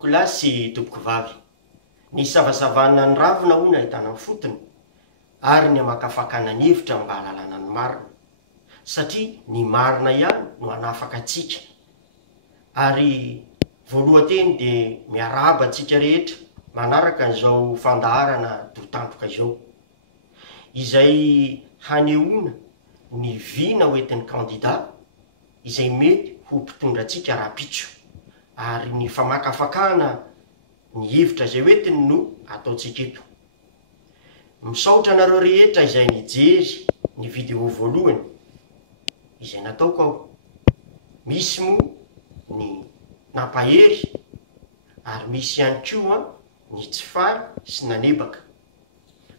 Kolasy toboko vavy, ny savasavana ny ravina hoy ny ahitana ny fotony, ary ny amakafakana ny hevitra mba halalana ny marina, satria ny marina ihany no hanafaka atsika. Ary voalohanteny dia miarahaba antsika rehetra manaraka an'izao fandaharana dotampoka izao, izay hanehoana ny vina hoentin'ny kandida izay mety ho mpitondra antsika raha-pitso, ary ny famakafakana ny hevitra izay hoentiny no ataontsika eto. Misaotra anareo rehetra izay nijery ny vidéo voalohany izay nataoko aho. Misy moa ny nampahery, ary misy ihany koa ny tsy faly sy nanebaka.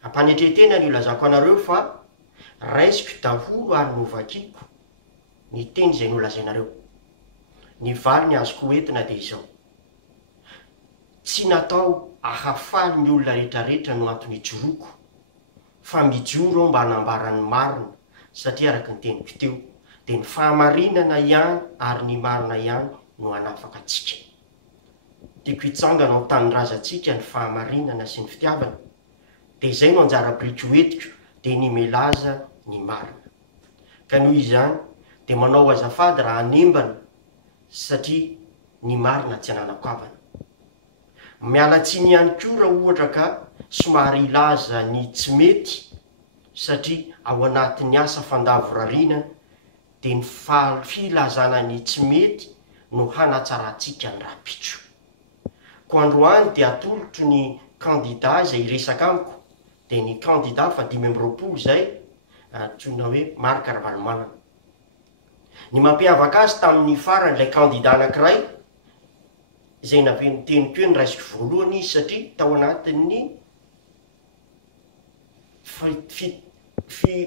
Ampanetretena ny ilazako anareo fa raisiko daholo ary novakiko ny teny izay nolazainareo. Ny vary ny azoko hoentina dia izao: tsy natao ahafaly ny olona rehetrarehetra no antony ijoroko, fa mijoro mba hanambarany marina, satria araka ny teniko teo dia ny fahamarinana ihany ary ny marina ihany no hanafaka atsika. Tiako hitsangana ao tanindrazantsika ny fahamarinana sy ny fitiavana, dia izay no anjara biriky hoetiko dia ny melaza ny marina. Ka noho izany dia manao azafady raha hanembana, satria ny marina tsy ananakavana. Mialatsiny ihany koa raha ohatra ka somary ilaza ny tsy mety, satria ao anatin'ny asa fandavorariana dia ny filazana ny tsy mety no hanatsarantsika ny raha-pitso. Ko androany dia atolotro ny kandida izay resaka amiko, dia ny kandida fa 520 izay antsoina hoe Marc Ravalomanana. Ny mampiavaka azy tamin'ny farany ilay kandida anankiray izay naveniteny koa ny raisiko voalohany izy, satria tao anatin'ny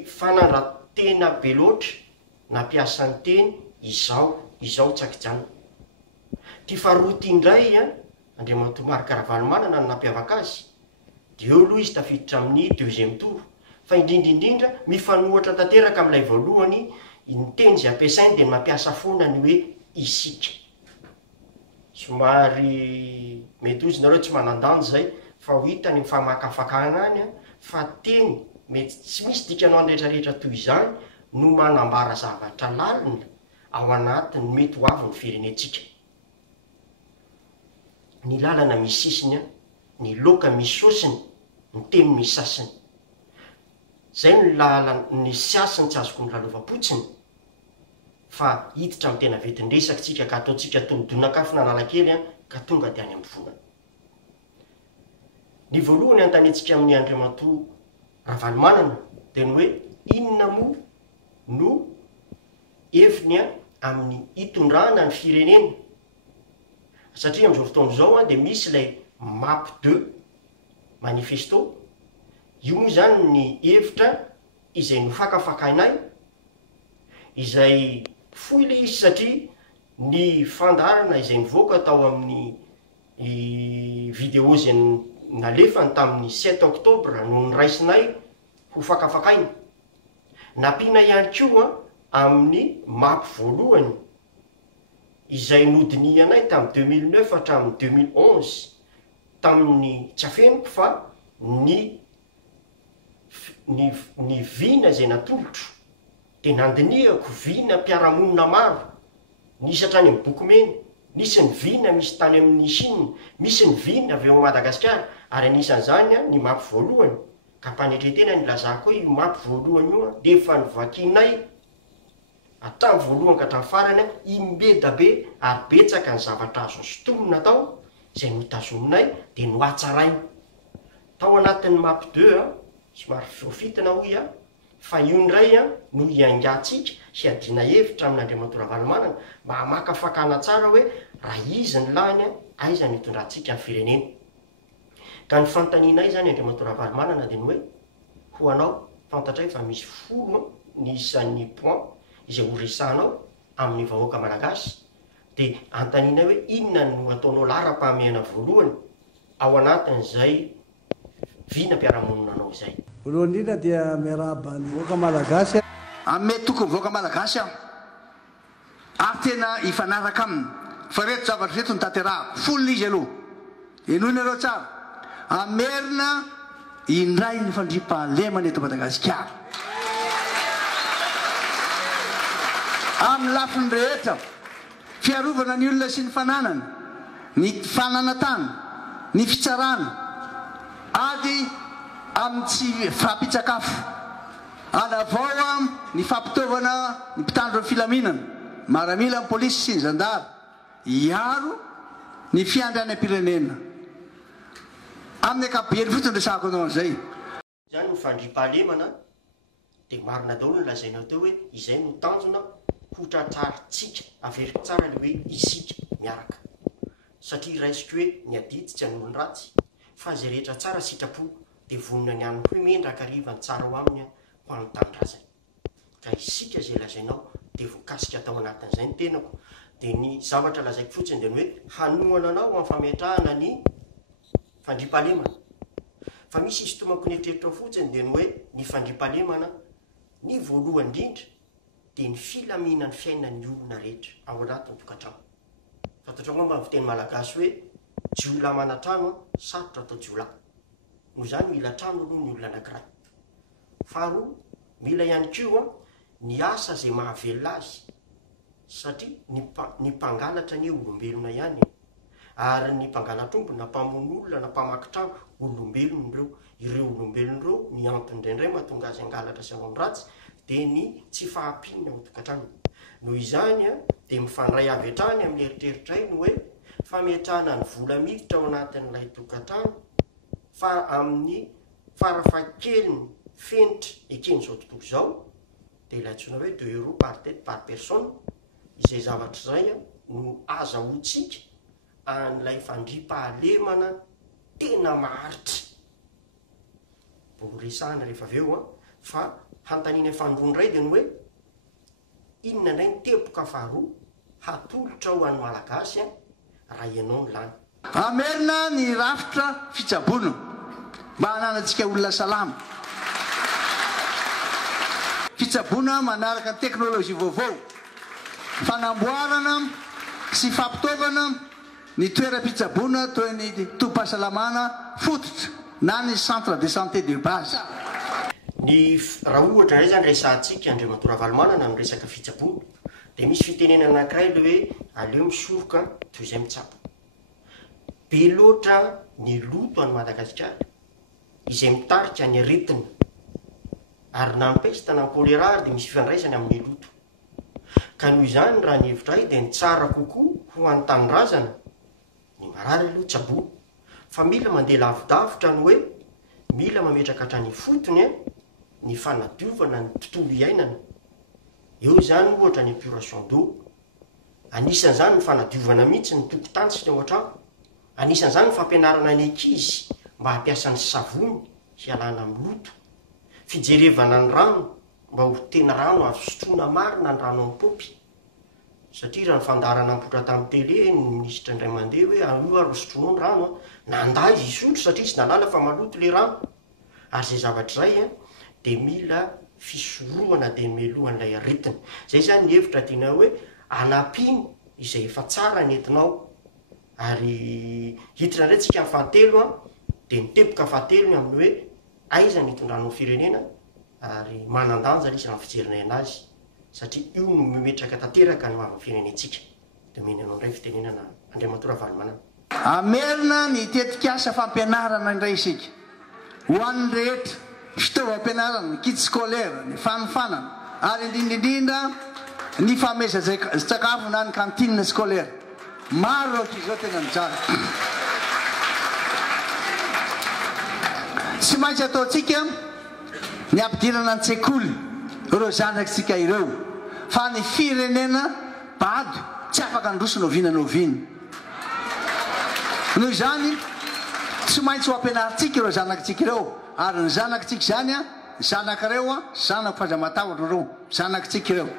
fanandratena be loatra nampiasa ny teny izao tsakijana. Ty faharoa indray Andriamatoa Marc Ravalomanana no nampiavaka azy, dia eo aloha izy tafiditra amin'ny 2e tour, fa indrindrindrindra mifanohitra tanteraka amin'ilay voalohany. Ny teny izay ampiasainy dia mampiasa foana ny hoe isika. Somary mety ozy nareo tsy manan-danja zay, fa ho hitany ny famakafakana any fa teny mety tsy misy dikanao rehetrarehetra toy izany no manambara zavatra lalina ao anatiny mety ho avy ny firenentsika. Ny lalana misy sisiny, ny loka misy sosiny, ny teny misy sasiny. Zay ny lalana ny siasiny tsy azoko ny lalovam-potsiny, fa hiditra amin'ny tena vetiny resaka tsika ka ataontsika todonakafo nanalakely ka tonga dia any amin'ny vonana. Ny voalohany antanetsika amin'ny Andriamatoa Ravalomanana dia ny hoe inona moa no heviny amin'ny hitondrana ny firenena, satria amin'izao fotoana izao dia misy ilay MAP 2 manifesto. Io moa zany ny hevitra izay nofakafakainay, izay fohy le izy, satria ny fandaharana izay nivoaka tao amin'ny vidéo izay nalefany tamin'ny 7 octobre no niraisinay ho fakafakaina. Nampiana ihany koa amin'ny MAP voalohany izay nodinianay tamin'ny 2009 hatramin'ny 2011 tamin'ny tsy afeniko fa ny vina izay natolotro dia nandinihako vina mpiaramonina maro, nisy hatrany amin'ny Bokomena, nisy ny vina misy tany amin'ny Chine, misy ny vina avy eo Madagasikara, ary anisan'izany ny MAP voalohany. Ka mpanetretena ny lazako hoe io MAP voalohany io dia efa nivakinay hatramin'ny voalohany ka hatramin'ny farany imbedabe, ary betsaka ny zavatra azo sotomina tao izay notazominay dia nohatsarainy tao anatin'ny MAP 2 somary fiofitana hoy fa io indray no hiangatsika sy adina hevitra amin'Andriamatoa Ravalomanana mba hamakafakana tsara hoe raha izy ny lany aiza ny hitondrantsika amin'ny firenena. Ka ny fanontanianay zany Andriamatoa Ravalomanana dia ny hoe ho anao fantatray fa misy folo ny isan'ny point izay ho resahanao amin'ny vahoaka malagasy, dia antaninay hoe inona no ataonao lara-pahamehana voalohany ao anatin'izay vina mpiaramonina anao izay. Voalohany indrindra dia miarahaba ny vahoaka malagasy. Mety tokony vahoaka malagasy aho ary tena hifanaraka aminy fa reto zavatra reto ny tanteraha folo izy aloha enoina areo tsara amerina indray ny fandriam-pahalemana eto Madagasikara amin'ny lafiny rehetra fiarovana ny olona sy ny fananana ny fananatana ny fitsarana ady amin'ny tsy fampitsakafo anavao ny fampitaovana ny mpitandro ny filaminana maramila ny polisy sy ny zandara iaro ny fiandrianam-pirenena amin'ny ankapobeny fotsiny resahako anao an'izay zany ny fandriam-pahalemana dia marina daholo ny lazainao teo hoe izay no tanjona hotratrarintsika averiko tsara le hoe isika miaraka satria raisiko hoe ny adity tsy an'olony ratsy fa zay rehetra tsara sitrapo dia vonona ny any hoe mendraka rivany tsara ho aminy ho amin'ny tanindrazany ka isika zay lazainao dia voakasika atao anatin'izay ny tenako dia ny zavatra lazaiko fotsiny dia ny hoe hanoana anao amin'ny fametrahana ny fandriam-pahalemana fa misy izy tomako ny eritreritro fotsiny dia ny hoe ny fandriam-pahalemana ny voalohany indrindra dia ny filaminany fiainan'ny olona rehetra ao anatiny tokantrano fantatrao moa mba fiteny malagasy hoe jiolahy manatrano sarotra atao jiolahy noho izany mila trano aloha ny olona anankiray faharoa mila ihany koa ny asa zay mahavelona azy satria ny mpangalatra ny olombelona ihany ary ny mpangalatra omby na mpamono olona na mpamaky trano olombelona ireo olombelona ireo ny antony indraindray mahatonga azy angalatra sy anao ratsy dia ny tsy fahampinina ao tokantrano noho izany dia mifandray avy hatrany amin'ny eritreritray ny hoe fametrahana ny vola miditra ao anatin'ilay tokantrano fa amin'ny farafahakeliny fenitra eken'izao tontolo izao dia ilayntsona hoe 2 € par tête par personne izay zavatra izay no azahoantsika an'ilay fandriam-pahalemana tena maharitra boresahana rehefa avy eo fa hantanina fandroandray dia ny hoe inona indray ny tempoka faharoa hatolotra ho an'ny malagasy raha ianao ny lany amerina ny rafitra fitsaboana mba hananantsika olona salama fitsaboana manaraka ny teknôlôzia vaovao fanamboarana sy fampitaovana ny toeram-pitsaboana toy ny tobim-pahasalamana fototra na ny centre de santé de base ny raha ohatra indray zany resantsika Andriamatora Avalomanana ny resaka fitsaboana dia misy fitenenana anankiray le hoe aleo misoroka toy izay mitsabo be loatra ny loto any Madagasikara izay mitarika ny aretina ary na peste na choléra dia misy fifandraisany amin'ny loto ka noho izany raha ny hevitra dia ny tsara kokoa ho an'ny tanindrazana ny marary aloha tsaboana fa mila mandeha lavidavitra ny hoe mila mametraka hatrany fotony ny fanadiovana ny tontolo iainana eo zany ohatra ny épuration d'eau anisan'izany ny fanadiovana mihitsy ny tokotany sy ny ao an-trano anisan'izany ny fampianarana ny ankizy mba hampiasan'ny savony hialana amin'ny loto fijerevana ny rano mba ho tena rano azo sotroina marina ny rano amin'ny paopy satria raha ny fandarana ampotra tamin'ny tele ny minisitra indray mandeha hoe io ary sotroinao ny rano nanda izy isotro satria sy nalala fa maloto le rano ary zay zavatra izay dia mila fisorohana dia melohan'ilay aretina zay zany ny hevitra tiana hoe anampiny izay efa tsara ny entinao ary hitira indray tsika amin'ny fahatelo dia nitempoka fahatelo ny amin'ny hoe aiza ny hitondranao firenena ary manan-danja izy raha fijerena azy satria io no memetraka tanteraka ny maha firenentsika dia meny anao indray fitenenana Andriamatora Avalomanana amerina ny tetikasa fampianarana indray isika ho an'ny rehetra fitaovam-pianarana ny kit scolaire ny fanofanana ary indrindraindrindra ny fameza-tsakafo na ny cantine scolaire maro akizao tena mijara tsy maintsy ataontsika ny ampidirana ny tsekoly ireo zanakitsika ireo fa ny firenena bado tsy afaka androsona oviana ny oviana noho izany tsy maintsy ho ampianaritsika ireo zanakitsika ireo ary ny zanakitsika zany zanakireo zanako fandramatavatra reo zanakitsika ireo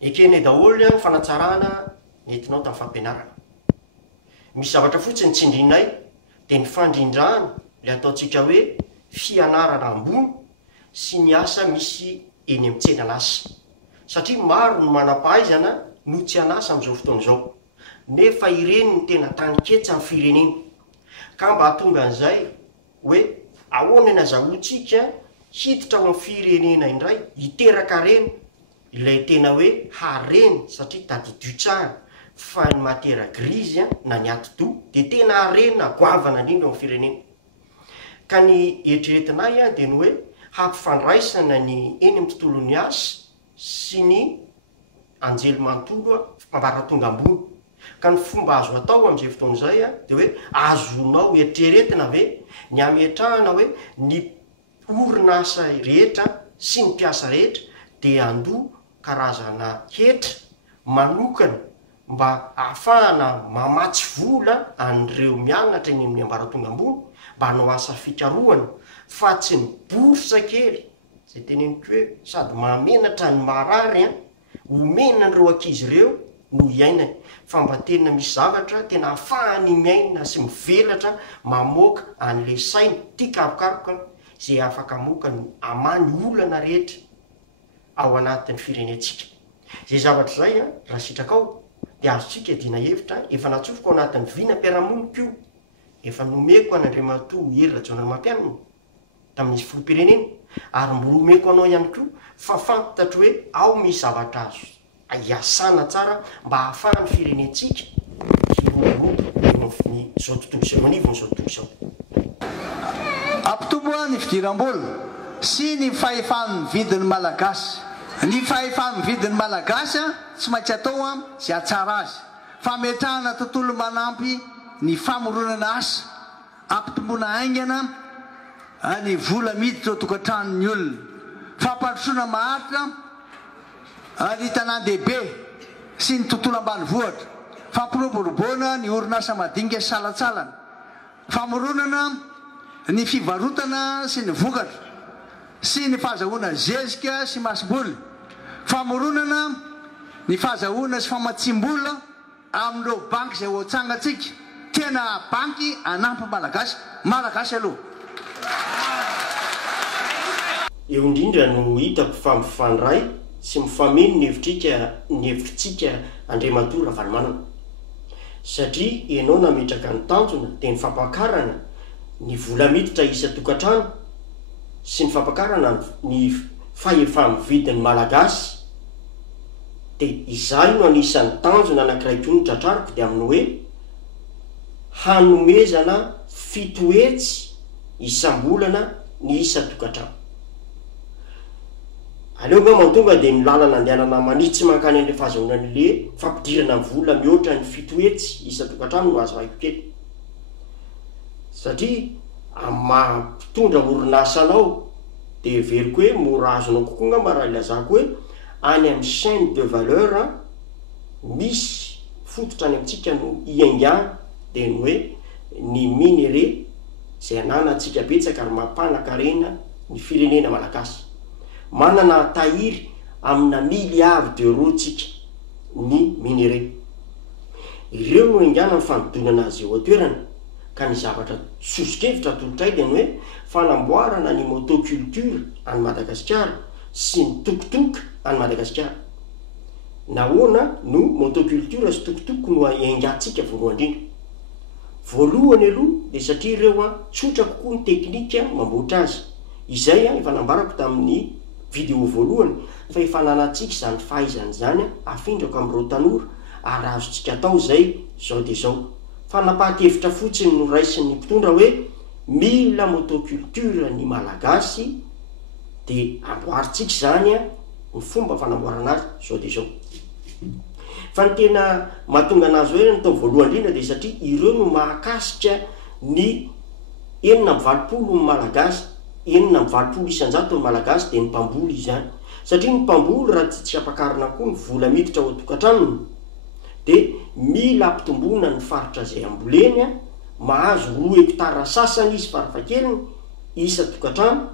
ekeny daholo ny fanatsarana ny entinao tamin'ny fampianarana misy zavatra fotsiny tsindrinay dia ny fandrindrana le ataontsika hoe fianarana ambony sy ny asa misy eny amin'ny tsenan'asa satria maro no manam-pahaizana no tsy anasa amin'izao fotoana izao nefa ireny ny tena tany-ketsa amin'ny firenena. Ka mba hatonga an'izay hoe ahoana nazahoantsika hiditra ao amin'ny firenena indray hiteraka reny ilay tena hoe hareny satria tadidio tsara fa ny materaky grizy na ny atido de tena hareny na goavana indrindra ao amin'ny firenena. Ka ny eritreretinay dia ny hoe hampifandraisana ny eny amin'ny tontolon'ny asa sy ny anjely manontolo ambaratonga ambony. Ka ny fomba azo atao amin'izay fotoan'izay dia hoe azonao eritreretina ve ny ametrahana hoe ny orinasa rehetra sy ny mpiasa rehetra dia andoha karazana hetra manokana mba ahafahana mamatsy vola an'ireo mianatra eny amin'ny ambaratonga ambony mba hanao asa fikarohana fa tsy ny borsa kely zay teneniko hoe sady mamenatra ny marary homenan'ireo ankizy ireo no iainany fa mba tena misy zavatra tena ahafahany miaina sy mivelatra mamoaka an'le sainy tia karokaroka zay afaka moka ny amany olana rehetra ao anatin'ny firenetsika. Zay zavatra zay raha sitrakao dia azotsika dina hevitra efa natsofoko ao anatin'ny vinam-piarahamoniko efa nomeko an'Andriamatoa Ela Rajaonamampianina tamin'izy filoham-pirenena ary mboromeko anao ihany koa fa fantatro hoe ao misy zavatra azo iasana tsara mba hahafahan'ny firenetsika hiroborobo zao tontolo izao manivony zao tontolo izao. Ampitomboa ny fidiram-bola sy ny fahefan'ny vidin'ny malagasy. Ny fahefan'ny vidin'ny malagasy tsy maintsy atao sy atsara azy. Fametrahana tontolo manampy ny famoronana asa, ampitomboana aingana ny vola miditra ao tokantranon'ny olona, fampandrosoana maharitra ny tanàn-dehibe sy ny tontolo ambanivohitra, fampiroboroboana ny orinasa madinika sy salatsalana, famoronana ny fivarotana sy ny vokatra sy ny fahazahoana zezika sy masom-bola, famoronana ny fahazahoana sy famatsim-bola amin'ireo banky izay ho antsangatsika. Tena banky anampy malagasy aloha. Eo indrindra no hitako fa mifandray sy mifameno ny hevitritsika Andriamatoa Ravalomanana. Satria ianao nametraka ny tanjona dia ny fampakarana ny vola miditra isa-tokantrano sy ny fampakarana ny fahefan'ny vidin'ny malagasy dia izay no anisan'ny tanjona anankiray koa ny tratrariko dia amin'ny hoe hanomezana fitoetsy isam-bolana ny isa-tokantrano. Aleo nga mantonga dia ny lalana andehanana manitsy mankany an'ilay fahazahoanan'le fampidirana ny vola mihoatra ny fitoetsy isa-tokantrano no azo haiko kely. Satria mampitondra orinasa anao dia veriko hoe mora azonao kokoa nga mba raha ilazako hoe any amin'ny chaîne de valeur misy fototra any amintsika no iaingana dia ny hoe ny minéré zay ananantsika betsaka ary mampanakarena ny firenena malagasy. Manana tahiry amina milliard d'euros tsika ny minéré. Ireo no aingana ny fanodonana azy eo atoerana. Ka ny zavatra sosokevitra tolotray dia ny hoe fanamboarana ny motoculture any Madagasikara sy ny tokotoka any Madagasikara. Nahoana no motoculture sy tokotoko no aingantsika voalohany indrindra. Voalohany aloha dia satria ireo tsotra kokoa ny teknika mamboatra azy. Izay efa nambarako tamin'ny video voalohany fa efa nanantsika izany fahaizany zany afindrako amin'ireo tanora ary azontsika atao izay zao dia zao. Fa napaha-kevitra fotsiny no raisin'ny mpitondra hoe mila motoculture ny malagasy dia amboarintsika zany ny fomba fanamboarana azy zao dia zao. Fa ny tena mahatonga anazy hoe natao voalohany indrindra dia satria ireo no mahakasika ny 420 ny malagasy, 420 isan-jato ny malagasy dia ny mpamboly izany. Satria ny mpamboly raha tsy ampakarina koa ny vola miditra ao tokantranony dia mila ampitomboana ny faritra izay amboleny mahazo 2 hektara sasany izy farafahakeliny isa-tokantrano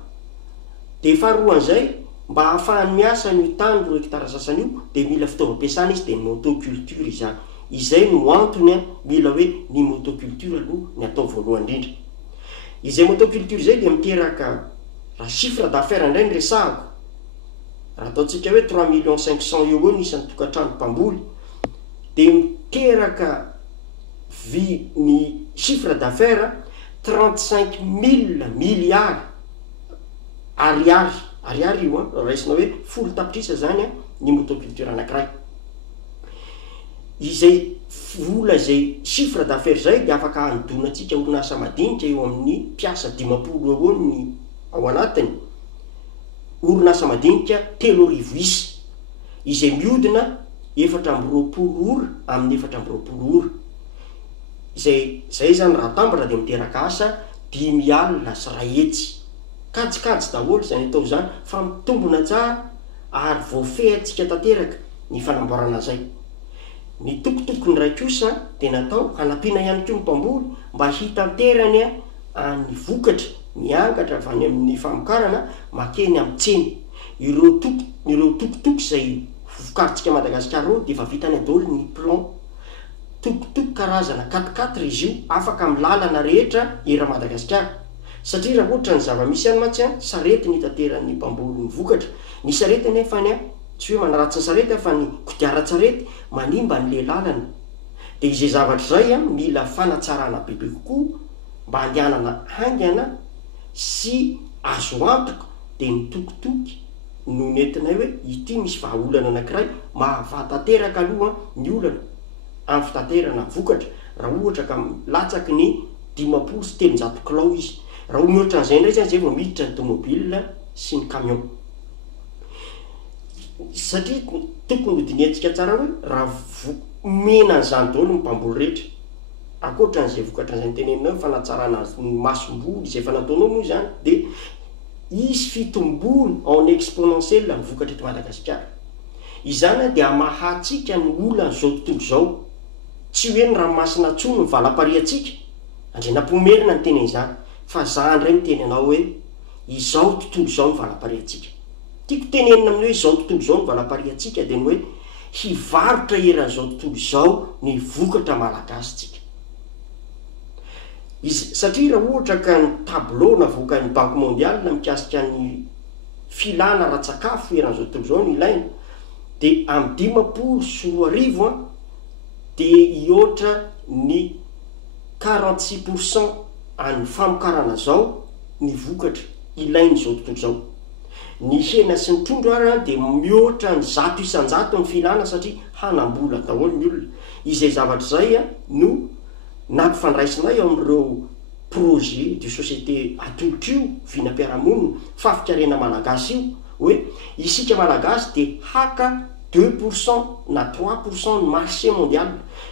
dia faharoan'izay mba ahafahany miasa ny tany 2 hektara sasany io dia mila fitaovam-piasana izy dia ny motoculture izany. Izay no antony mila hoe ny motoculture aloha ny atao voalohany indrindra. Izay motoculture izay dia miteraka raha chiffre d'affaires indray ny resahako. Raha ataontsika hoe 3 500 000 eo ny isan'ny tokantrano mpamboly dia miteraka ny chiffre d'affaires 35 000 milliards ariary io a raisinao hoe folo tapitrisa zany a ny motoculture anankiray. Izay vola zay chiffre d'affaires zay dia afaka hanodonantsika orinasa madinika eo amin'ny mpiasa 50 eo ny ao anatiny, orinasa madinika 3,000 isy izay miodina 420 ora amin'ny 420 ora. Zay zany raha tambatra dia miteraka asa 5 alina sy 2 hetsy kajikajy daholo zany atao zany fa mitombona tsara ary voafehantsika tanteraka ny fanamboarana zay. Ny tokotokony ray kosa dia natao hanampiana ihany koa ny mpamboly mba hitanterany ny vokatra miangatra avy any amin'ny famokarana makeny amin'ny tsena. Ireo tokotoky zay vokaritsika Madagasikara reo dia efa vitany daholo ny plan tokotoky karazana 4x4 izy io afaka amin'ny lalana rehetra era Madagasikara. Satria raha ohatra ny zava-misy any mantsy sarety ny tanteran'ny mpamboly ny vokatra, ny sarety nefa tsy hoe manaratsy ny sarety fa ny kodiaran-tsarety manimba n'le lalana. Dia izay zavatra zay mila fanatsarana bebe kokoa mba handehanana haingana sy azo antoka. Dia ny tokotoky no nentinay hoe ity misy vahaolana anankiray mahavatanteraka aloha ny olana amin'ny fitaterana vokatra raha ohatra ka latsaky ny 500 sy 300 kilao izy. Raha mihoatra an'izay indray zany zay vao miditra ny tomobile sy ny camion. Satria tokony hodinentsika tsara hoe raha mena an'izany daholo ny mpamboly rehetra, akoatra an'izay vokatra izay niteneninao fanatsarana ny masomboly izay efa nataonao moa zany, dia isy fitomboly en exponentiel ny vokatra eto Madagasikara. Izany dia mahatsika ny olana zao tontolo zao, tsy hoe ny ranomasina tsony ny valam-pariantsika andray nampomerina ny teny izany, fa za ndray miteny anao hoe izao tontolo zao ny valam-pariantsika. Tiako tenenina amin'ny hoe izao tontolo zao ny valam-pariantsika dia ny hoe hivarotra eran'izao tontolo zao ny vokatra malagasitsika. Satria raha ohatra ka ny tableau navoakan'ny Banque mondiale na mikasika ny filana ara-tsakafo eran'izao tontolo zao ny ilaina, dia amin'ny 500 sy 2,000 dia hihoatra ny 46% amin'ny famokarana zao ny vokatra ilain'izao tontolo zao. Ny hena sy ny trondro ary dia mihoatra ny 100 isan-jato ny filana satria hanambola daholo ny olona. Izay zavatra zay no nampifandraisinay ao amin'ireo projet de société atolotro vinam-piarahamonina fafikarena malagasy io hoe isika malagasy dia haka 2% na 3% ny marché mondial.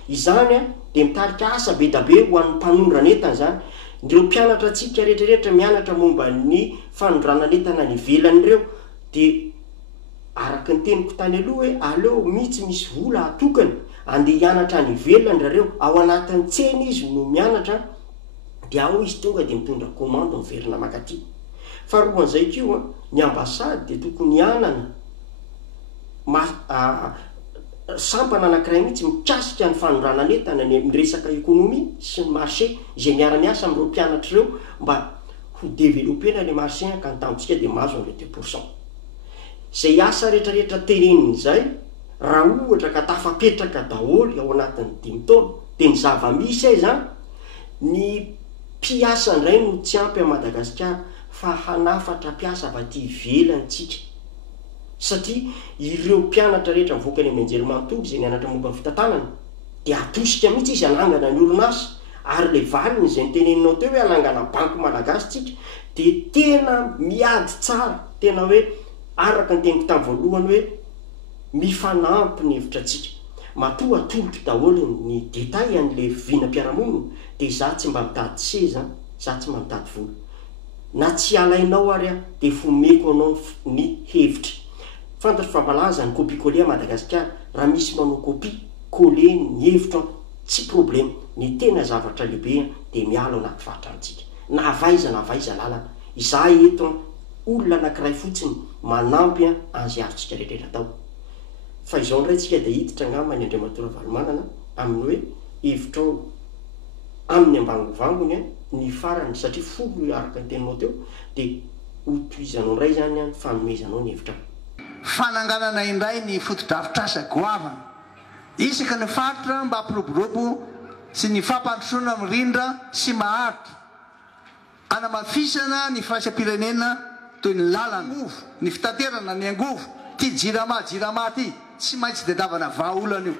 Izany dia mitarika asa be da be ho an'ny mpanondrana entana zany. Ireo mpianatra atsika rehetrarehetra mianatra momba ny fanondrana entana ny ivelan'ireo dia araka ny teniko tany aloha hoe aleo mihitsy misy vola atokana andeha hianatra ny ivelany rareo ao anatin'ny tsena izy no mianatra, dia ao izy tonga dia mitondra komando miverina makaty. Faharoan'izay koa ny ambasady dia tokony hianana sampana anankiray mihitsy mikasika ny fanondrana entana ny resaka ekonomia sy ny marché izay miara-miasa amin'ireo mpianatra ireo mba ho développena le marché ka ny tamintsika dia mahazo an'le 2%. Zay asa rehetrarehetra tenenin'izay raha ohatra ka tafapetraka daholo ao anatin'ny 5 taona dia ny zava-misy ay zany ny mpiasa indray no tsy ampy a Madagasikara fa hanafatra mpiasa avy aty ivelantsika. Satria ireo mpianatra rehetra mivoaka any amin'ny anjerimanontolo izay nianatra momba ny fitantanana dia atosika mihitsy izy anangana ny orinasa, ary le valiny izay niteneninao teo hoe anangana banky malagasy tsika dia tena miady tsara, tena hoe araka ny teniko tamin'ny voalohany hoe mifanampy ny hevitra atsika. Matoa atolotra daholo ny détail an'le vinam-piarahamonina dia za tsy mba mitady seza, za tsy mba mitady vola. Na tsy alainao ary dia fomeko anao ny hevitra. Fantatra fa malaza ny copie-coller à Madagasikara, raha misy manao copie coller ny hevitra tsy problème. Ny tena zavatra lehibe dia miala anaty fahatrantsika. Na avaiza lalana. Izaho eto olona anankiray fotsiny manampy an'izay azotsika rehetrarehetra tao. Fa izao indray tsika dia hiditra angamba ny Andriamatora Valomanana amin'ny hoe hevitrao amin'ny ambangovangony ny farany, satria folo araka ny teninao teo dia hotoizanao indray zany fanomezanao ny hevitrao. Fananganana indray ny foto-drafitr'asa goavana isaka ny faritra mba hampiroborobo sy ny fampandrosoana mirindra sy maharitra anamafisana ny firaisam-pirenena toy ny lalana ny fitaterana ny angovo ty jirama ty tsy maintsy dedavana vahaolana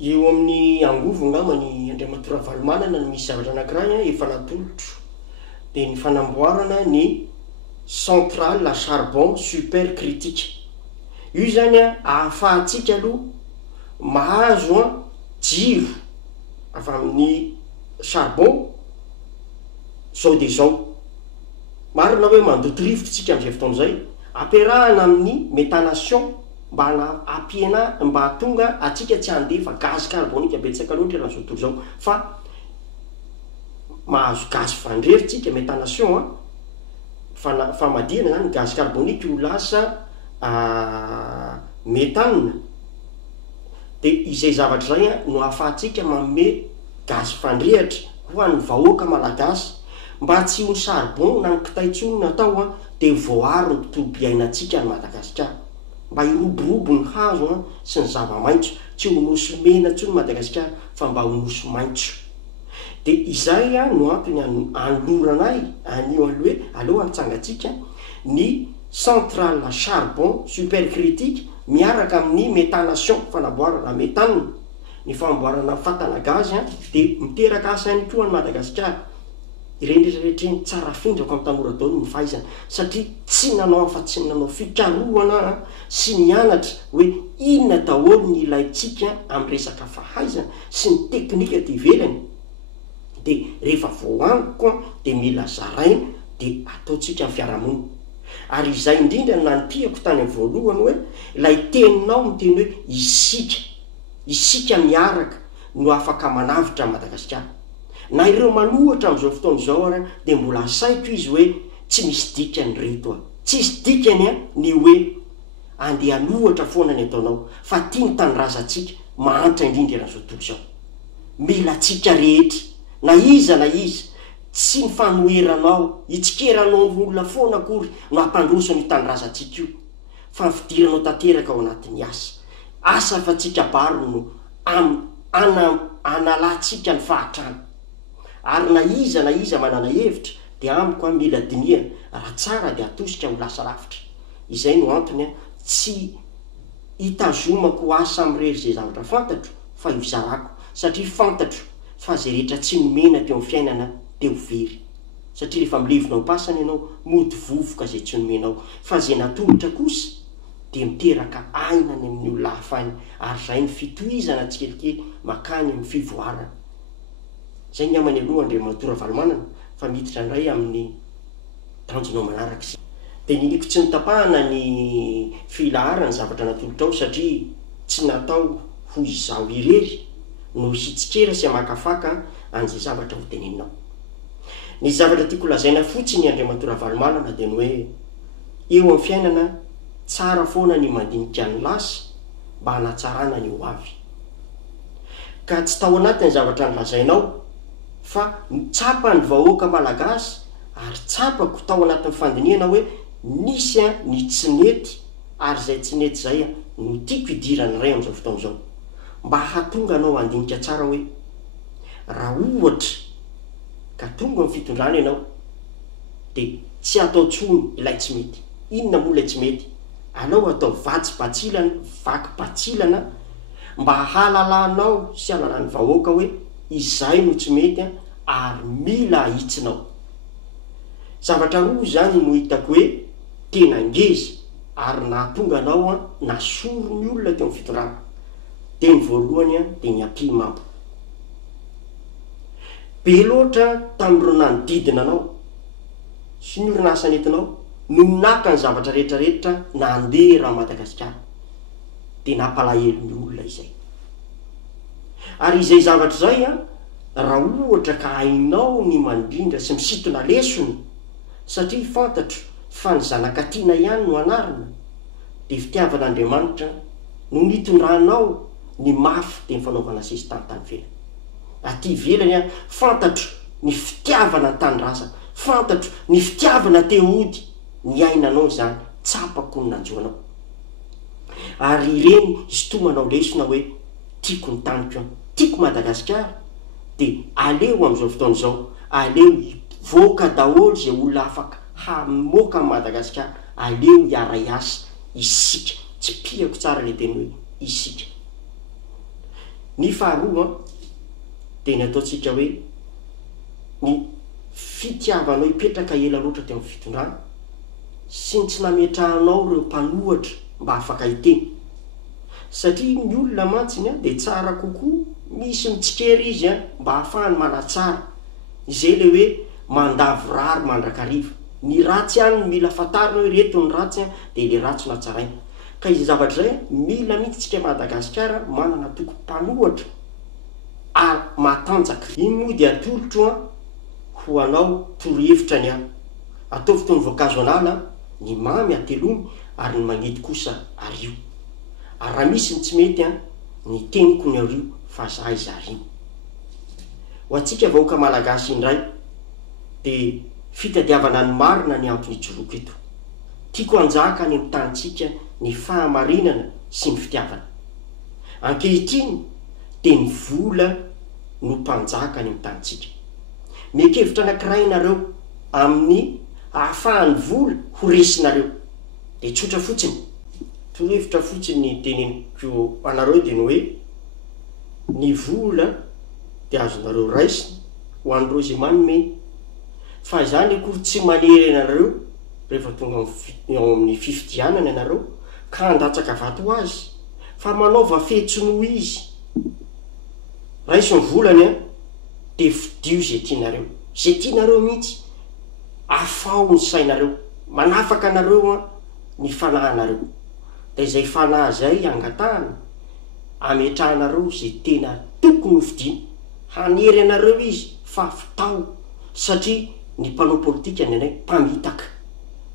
io eo amin'ny angovo ngamany Andriamatora Valomanana no misy zavatra anankiray efa natolotro dia ny fanamboarana ny centrale la charbon super critique io zany ahafahantsika aloha mahazo jiro avy amin'ny charbon zao de zao marina hoe mandoto rivotra tsika amin'izay fotoan'izay ampiarahana amin'ny méthanation mba ampiana mba tonga atsika tsy handefa gaz carbonique betsaka loatra raha zao tontolo zao fa mahazo gaz fandreritsika méthanation famadihana zany gaz carbonique ho lasa méthane dia izay zavatra zay no ahafahantsika manome gaz fandrehatra ho an'ny vahoaka malagasy mba tsy ho charbon na ny kitaitsony natao dia voary ny tontolo biainantsika ny Madagasikara mba hiroborobo ny hazo sy ny zava-maitso tsy ho nosy mena ntsony Madagasikara fa mba ho nosy maitso dia izay no antony anoloranay anio aloha aleo antsangatsika ny centrale la charbon super critique miaraka amin'ny méthanation fanamboarana méthane ny famboarana fatana gaz dia miteraka asa ihany koa ny Madagasikara irendreretreny tsara findrako amin'ny tanora daony ny fahaizana satria tsy nanao afa-tsy nanao fikarohana sy mianatra hoe inona daholo ny ilayntsika amin'ny resaka fahaizana sy ny teknika ty ivelany dia rehefa voaniko dia mila zaraina dia ataontsika amin'ny fiarahamonina ary izay indrindra nantiako tany amin'ny voalohany hoe ilay teninao miteny hoe isika miaraka no afaka manavitra Madagasikara na ireo manohatra amin'izao fotoana izao dia mbola saiko izy hoe tsy misy dikany reto tsy misy dikany ny hoe andeha anohatra foana ny ataonao fa tia ny tanindrazantsika mahantra indrindra raha zao tontolo izao mila tsika rehetra na iza tsy ny fanoheranao itsikeranao olona foana akory no ampandroso ny tanindrazantsika io fa fidiranao tanteraka ao anatin'ny asa fa tsika baro no analantsika ny fahatrana ary na iza manana hevitra dia amiko mila dinia raha tsara dia atosika ho lasa lavitra izay no antony tsy hitazomako asa amirery zay zavatra fantatro fa izarako satria fantatro fa zay rehetra tsy nomena teo amin'ny fiainana teo very satria rehefa milevinao pasana ianao mody vovoka zay tsy nomenao fa zay natolotra kosa dia miteraka ainany amin'ny olona hafany ary zay ny fitohizana tsikelikely makany amin'ny fivoarana zay ny amany aloha Andriamatora Valomanana fa miditra indray amin'ny tanjonao manaraka dia niliko tsy nitapahana ny filaharany zavatra natolotra ao satria tsy natao ho izaho irery no hisitsikera sy amakafaka an'izay zavatra ho teneninao ny zavatra tiako lazaina fotsiny Andriamatora Valomanana dia ny hoe eo amin'ny fiainana tsara foana ny mandinika ny lasa mba hanatsarana ny ho avy ka tsy tao anatiny zavatra nylazainao fa tsapa ny vahoaka malagasy ary tsapako tao anatin'ny fandinihana hoe nisy ny tsy nety ary zay tsy nety zay no tiako idirany ray amin'izao fotoana izao mba hatonga anao andinika tsara hoe raha ohatra ka tonga amin'ny fitondrana ianao dia tsy atao tsony ilay tsy mety inona moa ilay tsy mety alao atao vaky-patsilana mba hahalalanao sy halalan'ny vahoaka hoe izay no tsy mety ary mila ahitsinao zavatra roa zany no hitako hoe tena ngeza ary nahatonga anao nasoro ny olona teo amin'ny fitondrana dia ny voalohany dia ny ampimampo be loatra tamin'ireo nanodidina anao sy ny orinasa nentinao no naka ny zavatra rehetrarehetra nandeha raha Madagasikara dia nampalahelo ny olona izay ary izay zavatra zay raha ohatra ka hainao ny mandrindra sy misitona lesony satria fantatro fa ny zanakatiana ihany no anarina dia fitiavan'Andriamanitra no nitondranao ny mafy dia ny fanaovana sesy tany velany aty velany fantatro ny fitiavana ny tanindrazana fantatro ny fitiavana te hody ny ainanao zany tsapako ny nanjoanao ary ireny izy to manao lesona hoe tiako ny taniko tiako Madagasikara dia aleo amin'izao fotoana izao aleo hivoaka daholo zay olona afaka hamoaka Madagasikara aleo hiara hiasa isika tsy piako tsara le teny hoe isika. Ny faharoa dia ny ataontsika hoe ny fitiavanao hipetraka ela loatra teo amin'ny fitondrana sy ny tsy nametrahanao ireo mpanohatra mba afaka hiteny satria ny olona mantsiny dia tsara kokoa misy mitsikery izy mba ahafahany manatsara izay le hoe mandavorary mandrakariva ny ratsy ihany mila fatarina hoe reto ny ratsy dia le ratsy natsaraina ka izy zavatra zay mila mihitsy tsika Madagasikara manana toko mpanohatra matanjaka. Iny moa dia atolotro ho anao torohevitra ny ataovy toy ny voankazo anala ny mamy atelomy ary ny magnety kosa ario ary raha misy ny tsy mety ny teniko ny ario fa za izy ario. Ho antsika vahoaka malagasy indray dia fitadiavana ny marina ny antony ijoroako eto tiako anjaka any amin'ny tanitsika ny fahamarinana sy ny fitiavana. Ankehitriny dia ny vola no mpanjaka any amin'ny tanitsika. Mekevitra anankiray nareo amin'ny ahafahany vola ho resinareo dia tsotra fotsiny torohevitra fotsiny ny teneniko anareo dia ny hoe ny vola dia azonareo raisina ho an'ireo izay manome fa izany akory tsy manery anareo rehefa tonga ao amin'ny fifidianana ianareo ka handatsaka vato azy fa manaova fetsino izy raisiny volany dia fidio zay tianareo mihitsy afao ny sainareo manafaka anareo ny fanahinareo dia izay fanahy zay angatahana ametrahanareo zay tena tokony ho fidiana hanery anareo izy fa fitao satria ny mpanao politika ny anay mpamitaka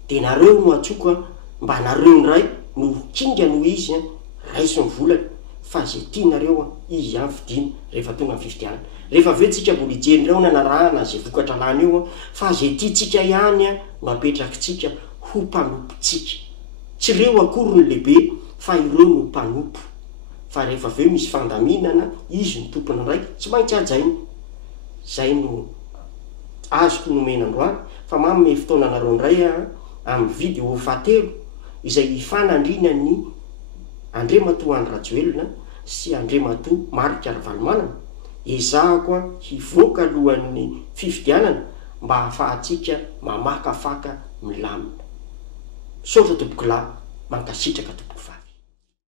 dia nareo no atsoka mba nareo ny ray no kinga no izy raisiny volany fa zay tianareo izy any fidiana rehefa tonga amin'ny fifidianana. Rehefa aveo tsika mbola ijerireo nanarahana zay vokatra lany eo fa zay tiatsika ihany no apetrakitsika ho mpanompotsika tsy reo akory ny lehibe fa ireo no mpanompo fa rehefa aveo misy fandaminana izy ny tompony raiky tsy maintsy ajainy. Zay no azoko nomena androany fa manome fotoana anareo ndray amin'ny video fahatelo izay hifanandrina ny Andriamatoa Andry Rajoelina sy Andriamatoa Marc Ravalomanana ezahako hivoaka alohan'ny fifidianana mba ahafahantsika mamakafaka milamina. Saotra tompoko lahy mankasitraka tompoko.